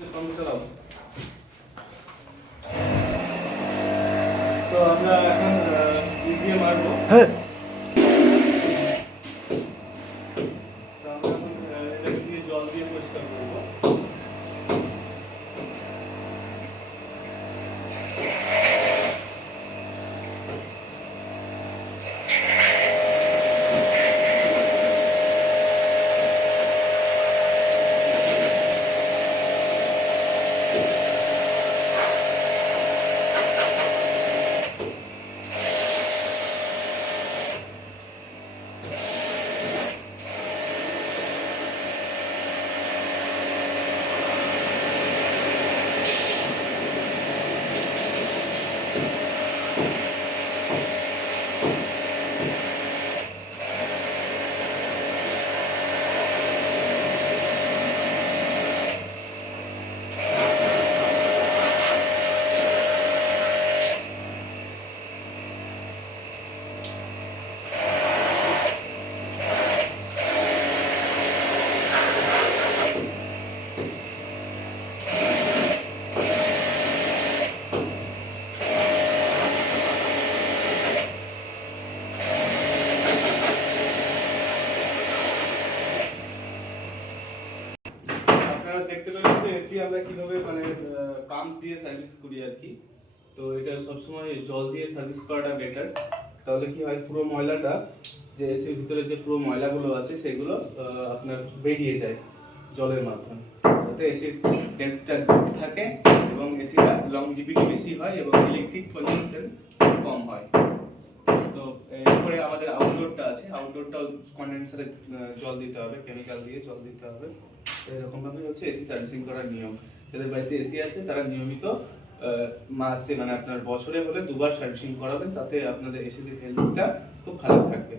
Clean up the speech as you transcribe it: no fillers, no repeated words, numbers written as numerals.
তো আমরা এখন দিয়ে মারবো। হ্যাঁ তো আমরা এখন এটাকে দিয়ে জল দিয়ে পরিষ্কার করবো। আপনারা দেখতে পাবেন যে এসি আমরা কিভাবে মানে পাম্প দিয়ে সার্ভিস করি আর কি। তো এটা সবসময় জল দিয়ে সার্ভিস করাটা বেটার। তাহলে কি হয়, পুরো ময়লাটা যে এসির ভিতরে যে পুরো ময়লাগুলো আছে সেগুলো আপনার বেরিয়ে যায় জলের মাধ্যমে। যাতে এসির হেলথটা গুড থাকে এবং এসির লংজিভিটি বেশি হয় এবং ইলেকট্রিক কনজাম্পশন কম হয়। তো এরপরে আমাদের আউটডোরটা আছে, আউটডোরটাও কন্ডেন্সারে জল দিতে হবে, কেমিক্যাল দিয়ে জল দিতে হবে। তো এরকম ভাবে হচ্ছে এসি সার্ভিসিং করার নিয়ম। যাদের বাড়িতে এসি আছে তারা নিয়মিত মাসে মানে আপনার বছরে হলে দুবার সার্ভিসিং করাবেন, তাতে আপনাদের এসির হেলথটা খুব ভালো থাকবে।